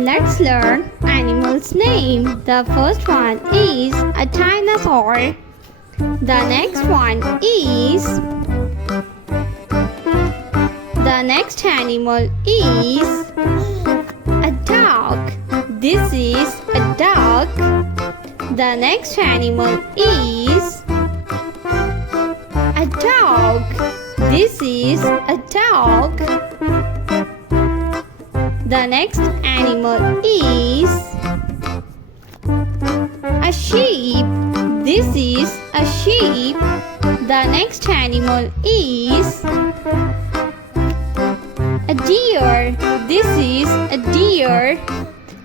Let's learn animals' name. The first one is a dinosaur. The next one is the next animal is a dog. This is a dog. The next animal is a dog. This is a dog. The next animal is a sheep. This is a sheep. The next animal is a deer. This is a deer.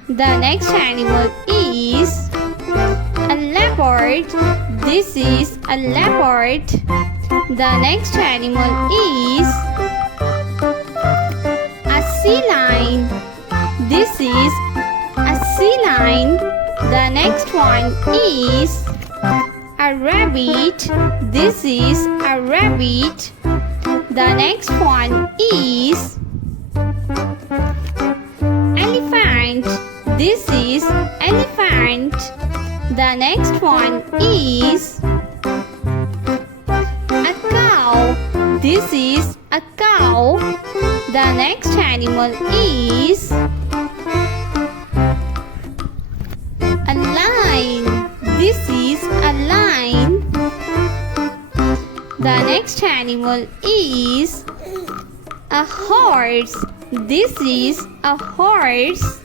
The next animal is a leopard. This is a leopard. The next animal is a sea lion. This is a sea lion. The next one is a rabbit. This is a rabbit. The next one is elephant. This is elephant. The next one is a cow. This is a cow. The next animal is a lion. This is a lion. The next animal is a horse. This is a horse.